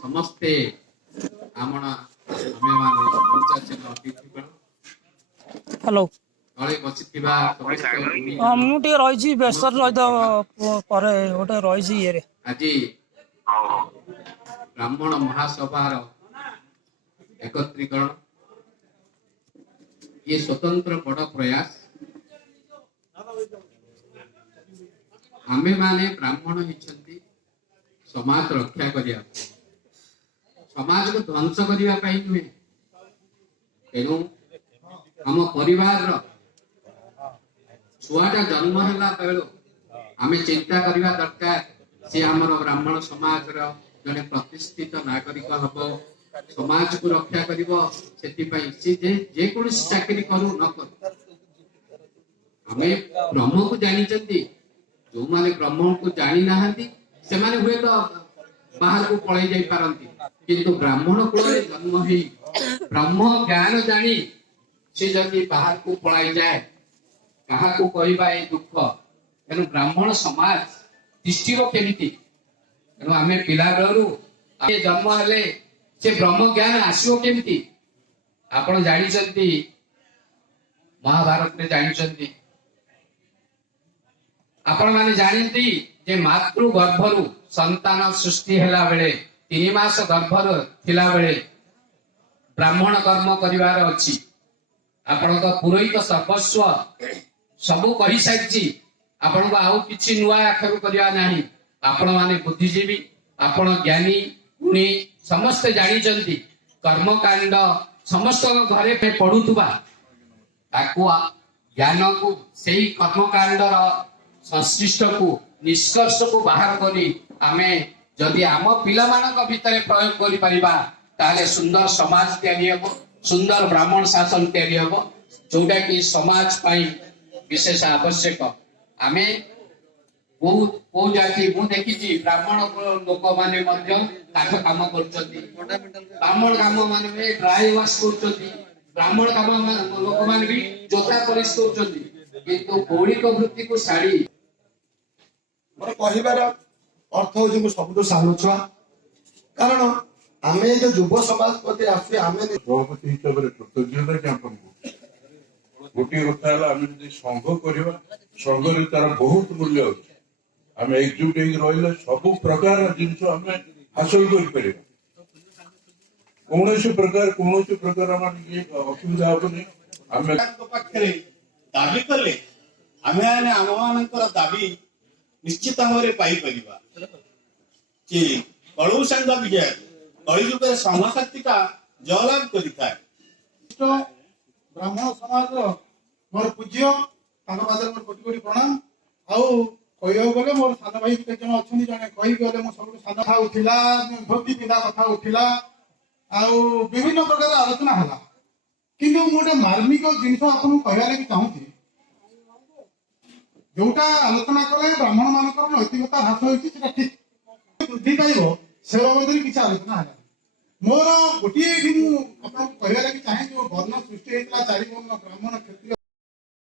ସମସ୍ତେ ଆମର ଆମେମାନେ ପଞ୍ଚାୟତ ଅତିଥିଗଣ ହ୍ୟାଲୋ ତଳେ ବସିଥିବା ସମସ୍ତ ମୁଁ ଟିକେ ରହିଛି ବ୍ୟସ୍ତରେ ରହିତ ପରେ ଗୋଟେ ରହିଛି ଇଏରେ ଆଜି ବ୍ରାହ୍ମଣ ମହାସଭାର एकत्रीकरण ये स्वतंत्र बड़ प्रयास आमे माने ब्राह्मण हिचंती समाज रक्षा करिया समाज को ध्वंस करिया पाई नुहे तेनु हम परिवार रो छुआटा जन्म होला बेलो आमे चिंता करिवा दरकार से हमर ब्राह्मण समाज रो जने प्रतिष्ठित नागरिक हबो समाज को रक्षा करिवो सेति पई से जे कोन चाकरी करू न करू हमें ब्रह्म को जानि चंती जो माने ब्रह्म को जानि नाहंती से माने हुए तो बाहर को पळै जाई पारंती किंतु ब्राह्मण कुल रे जन्म ही ब्रह्म ज्ञान जानि से जदी बाहर को पळै जाए कहा को कहबा ए दुख एनु ब्राह्मण समाज तिष्ठिरो केमिति एनु हमें पिला बेलू आमे जन्म हले से ब्रह्म ज्ञान आसो केमिति आपण जानि चंती महाभारत में जानि चंती आपण माने जानती जे मातृ गर्भरु संतान सृष्टि हेला बेले 3 मास गर्भर थिला बेले ब्राह्मण कर्म करिवार अछि आपण तो पुरोहित सर्वस्व सबु कहि साइछि आपण को आउ किछि नुवा आखर करिया नाही आपण माने बुद्धिजीवी आपण ज्ञानी गुणी समस्त जानि चंती कर्मकांड समस्त घरे पे पढुतबा ताकू ज्ञान को सेही कर्मकांड रो संश्लिष्ट को निष्कर्ष को बाहर करी आमे जदि आम पिला मानक भितरे प्रयोग करि परिबा ताले सुंदर समाज तैयारी हबो सुंदर ब्राह्मण शासन तैयारी हबो जोटा कि समाज पई विशेष आवश्यक आमे को जाति मु देखिछि ब्राह्मण लोक माने मध्य काठ काम करछथि ब्राह्मण काम माने में ड्राई वाश करछथि ब्राह्मण काम लोक माने भी जोता पलिश करछथि किंतु कौणिक वृत्ति को साड़ी मोर कहिबार अर्थ हो जो सबुठ सानो छुआ कारण आमे जो युव समाज प्रति आसी आमे सभापति हिसाब से कृतज्ञता ज्ञापन गोटे कथा आम संघ करवा संघ तार बहुत मूल्य अच्छे आम एकजुट रही सब प्रकार जिन आम हासिल कौन प्रकार असुविधा हेनी आम पाखे दाबी कले आम दाबी निश्चित भाव में पाइपर कि कलु संघ विजय कलिजुग संघ शक्ति का जयलाभ करें ब्राह्मण समाज मोर पूज्य पादर मोर कोटि कोटि प्रणाम आउ कह गले मोर सान भाई जन अच्छा जड़े कही गले मो सब सान कथा उठा धोती पिंधा कथा उठा आउ विभिन्न प्रकार आलोचना है किंतु गोटे मार्मिक जिनस आपको कहवा लगी चाहूँगी जोटा आलोचना कले ब्राह्मण मानक नैतिकता ह्रास होती ठीक वृद्धि पाइब से बाबद किसी आलोचना है मोर गोटे कहवा लगी चाहे जो वर्ण सृष्टि होता 4 वर्ण ब्राह्मण क्षत्रिय